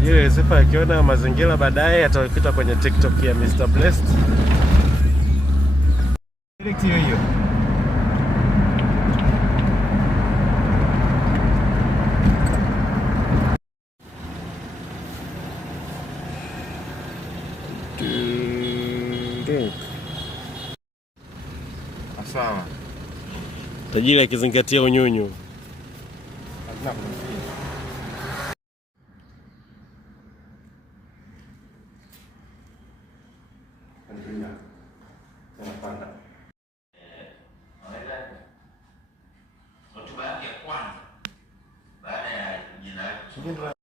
Tajiri Sifa akiona mazingira baadaye atawekita kwenye TikTok ya Mr. Blessed. Direct hiyo. Sawa. Tajiri akizingatia unyunyu. Hotuba yake ya kwanza baada ya jina lake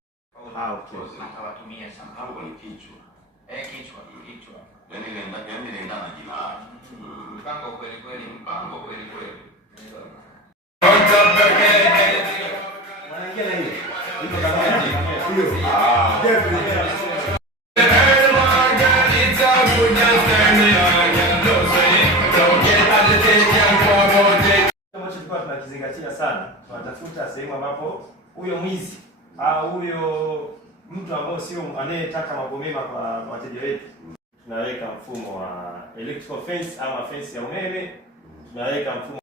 akawatumia sababu ni kichwa. Kichwa. Yaani inaendana jina. Mpango kweli kweli. Wanaingia na hiyo. Hiyo kama hiyo. Tunakizingatia sana, tunatafuta sehemu ambapo huyo mwizi au huyo mtu ambao sio anayetaka mambo mema kwa wateja wetu, tunaweka mfumo wa electrical fence ama fence ya umeme. Tunaweka mfumo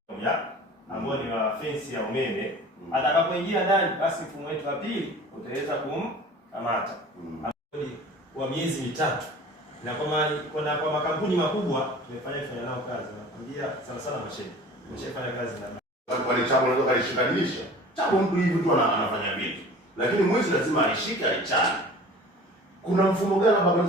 ambao ni wa fence ya umeme. Atakapoingia ndani, basi mfumo wetu wa pili utaweza kumkamata kwa miezi mitatu. Na kwa makampuni makubwa tumefanya nao kazi, nakwambia sana mashine tumeshafanya kazi na kwa ni chapo unaweza kaishikanisha. Chapo mtu hivi tu anafanya vitu. Lakini mwizi lazima aishike aichane. Kuna mfumo gani ambao